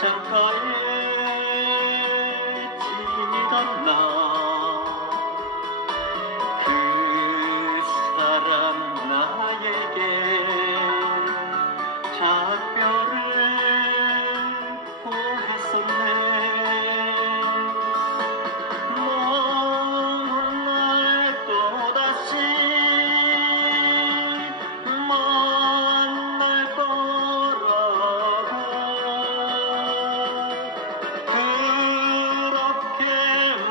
창가에 지던 날 그 사람 나에게 작별을 보냈었네. 먼 날 또다시 만날 거라고 그렇게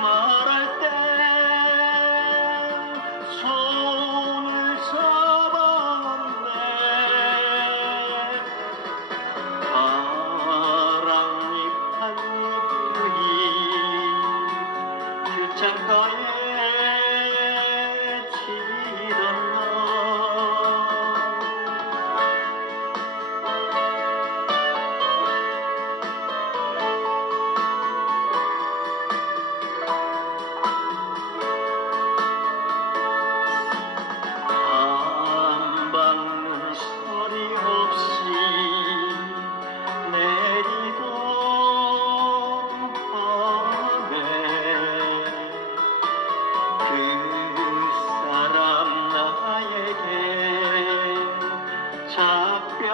말할 때 손을 잡았네. 바람잎 한 잎이 그 창가에 지던 날 안 박는 소리 없이 내리던 밤에 그 사람 나에게 작별